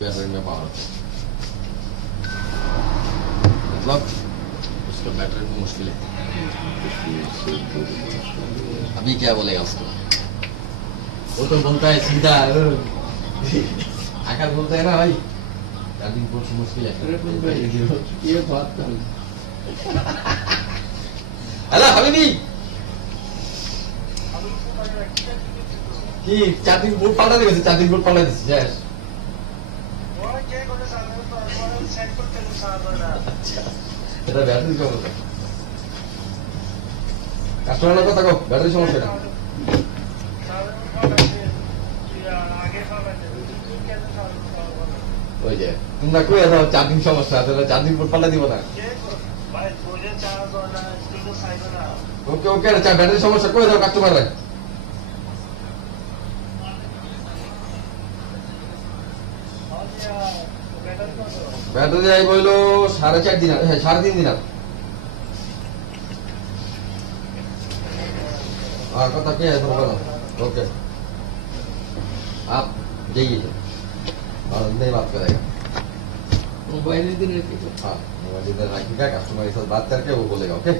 Battery में power मतलब उसका बैटरी में मुश्किल है। अभी क्या बोलेगा उसको? वो तो बोलता है सीधा आकर बोलता है ना भाई चार्जिंग बहुत मुश्किल है। ये बात कर हेलो हबीबी কি চার্জিং বোর্ড পাল্টা দিয়েছে চার্জিং বোর্ড পাল্টা দিয়েছে যা এটা ব্যাটারি সমস্যা কাস্টমারের কথা কো ব্যাটারি সমস্যা এটা ওই যে তোমরা কই দাও চার্জিং সমস্যা তাহলে চার্জিং বোর্ড পাল্টা দিব না ওকে ওকে ব্যাটারি সমস্যা কই দাও কাস্টমাররা बैटरी आई बोलो 4.5 दिन 3.5 दिन कथा क्या है ओके आप जाइए और नहीं बात करेगा मोबाइल दिन हाँ मोबाइल इधर रखिएगा कस्टमर के साथ बात करके वो बोलेगा ओके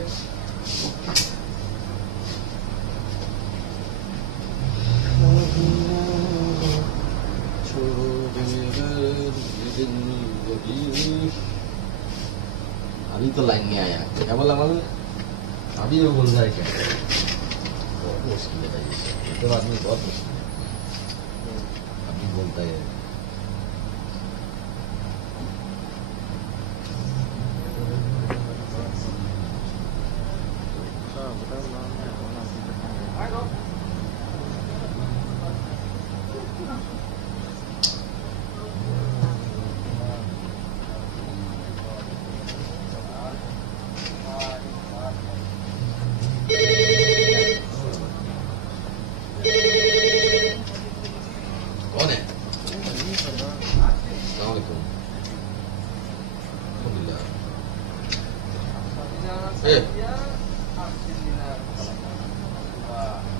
अभी तो लाइन में आया क्या बोला मालूम अभी वो बोल रहा है क्या बहुत मुश्किल है भाई तो आदमी बहुत मुश्किल है अभी बोलता है कौन है अस्सलामुअलैकुम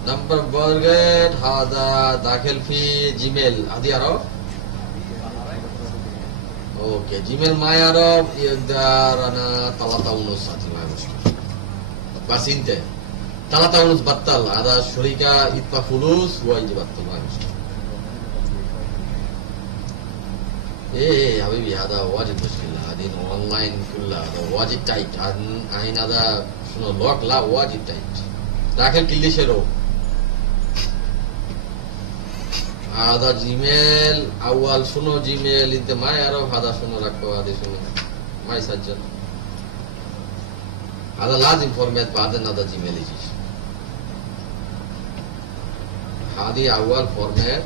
नंबर बर्गेट هذا داخل في جيميل هذه عرب اوكي جيميل ما يعرف يقدر انا 3.5 ساعتي ما مشكله بس انت 3.5 بطل هذا شركه يدفع فلوس ويجي بطل ما مشكله ايه يا حبيبي هذا واجد مشكله هذه اونلاين كلها هذا واجد تايت عين هذا شنو لوك لا واجد تايت داخل كل شيء هذا جيميل اول شنو جيميل انت ما يعرف هذا شنو ركبه هذا شنو ما يسجل هذا لازم فورمات بعدين هذا جيميل يجي هذه اول فورمات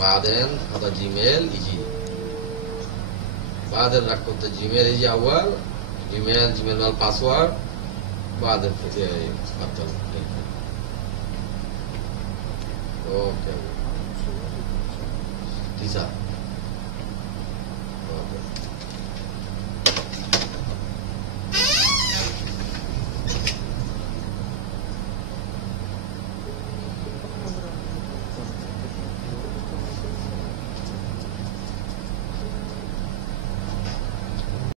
بعدين هذا جيميل يجي بعدين ركبت الجيميل يجي اول جيميل الباسورد بعدين بطل اوكي تسعة